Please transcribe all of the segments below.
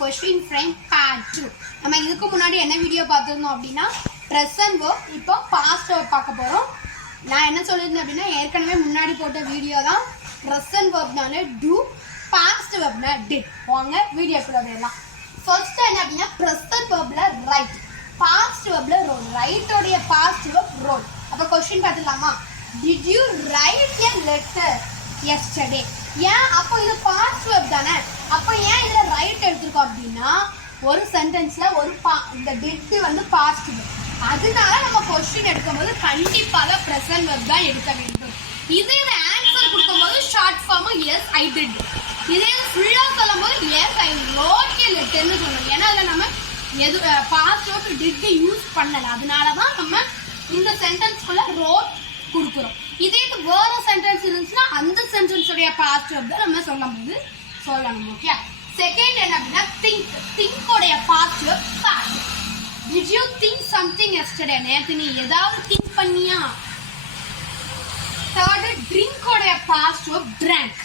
Question frame part 2. நம்ம இதுக்கு முன்னாடி என்ன வீடியோ பார்த்துருந்தோம் அப்படின்னா ப்ரெசன்ட் வேர்ப், இப்போ பாஸ்ட் வேர்ப் பார்க்க போகிறோம். நான் என்ன சொல்லியிருந்தேன் அப்படின்னா ஏற்கனவே முன்னாடி போட்ட வீடியோ தான். Present வேர்ப்னால two, past வேர்ப்னா did. வாங்க வீடியோக்குள்ள போயிடலாம். ஃபர்ஸ்ட் என்ன அப்படின்னா present வேர்ப்ல right, past வேர்ப்ல role. ரைட்டோடைய past verb role. அப்போ question பார்த்துக்கலாமா? Did you right a letter yesterday? ஏன் அப்போ இது பாஸ்ட் வேர்ப் தானே, அப்போ ஏன் இதில் ரைட் எடுத்துருக்கோம் அப்படின்னா ஒரு சென்டென்ஸில் இந்த டிட் வந்து பாஸ்ட் வேர்ப். அதனால நம்ம கொஸ்டின் எடுக்கும்போது கண்டிப்பாக ப்ரெசன்ட் வேர்ப் தான் எடுக்க வேண்டும். இதே ஆன்சர் கொடுக்கும்போது short form S I did, இதே ஃபுல்லாக சொல்லும் போது எஸ் ஐ ரோட் எ லெட்டர்னு சொல்லணும். ஏன்னா அதில் நம்ம எது பாஸ்ட் வேர்ப் டிட் யூஸ் பண்ணலை, அதனால தான் நம்ம இந்த சென்டென்ஸ்குள்ள ரோட் கொடுக்குறோம். இதே வேற சென்டென்ஸ் இருந்துச்சுன்னா அந்த சென்டென்ஸோடைய பாஸ்ட் வேர்ப் தான் நம்ம சொல்லும்போது சொல்லணும். ஓகே. செகண்ட் என்ன அப்படின்னா திங்க். திங்கோடைய past verb thought. Did you think something yesterday? நேத்து நீ ஏதாவது திங்க் பண்ணியா? தேர்ட் ட்ரிங்கோடைய past verb drank.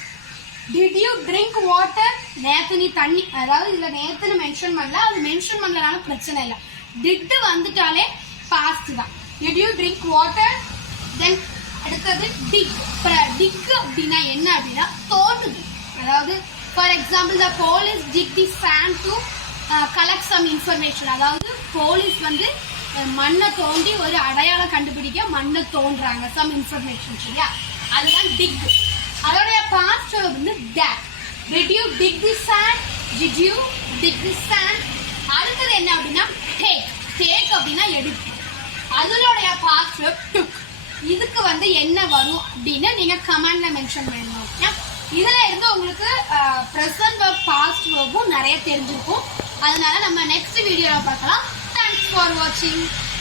Did you drink water? நேத்து நீ தண்ணி, அதாவது இதுல நேத்துன்னு மென்ஷன் பண்ணல, அது மென்ஷன் பண்ணலனாலும் பிரச்சனை இல்லை. டிட் வந்துட்டாலே பாஸ்ட் தான். Did you drink water? Then அடுத்தது டிக். டிக் அப்படின்னா என்ன அப்படின்னா தோண்டுது. அதாவது for example the police dig the sand to collect some information. அதாவது போலீஸ் வந்து மண்ணை தோண்டி ஒரு அடையாளம் கண்டுபிடிக்க மண்ணை தோன்றாங்க, சம் இன்ஃபர்மேஷன். சரியா? அதுதான் டிக். அதோடைய பாஸ்ட் வேர்ப் வந்து dug. Did you dig the sand? Did you dig the sand? அடுத்தது என்ன அப்படின்னா டேக். டேக் அப்படின்னா எடுக்கு. அதனுடைய பாஸ்ட் வேர்ப் டுக். இதுக்கு வந்து என்ன வரும் அப்படின்னு நீங்க கமெண்ட்ல மென்ஷன் பண்ணணும். இதுல இருந்து உங்களுக்கு ப்ரெசன்ட் வேர்ப் பாஸ்ட் வேர்பும் நிறைய தெரிஞ்சிருக்கும். அதனால நம்ம நெக்ஸ்ட் வீடியோல பார்க்கலாம். தேங்க்ஸ் ஃபார் வாட்சிங்.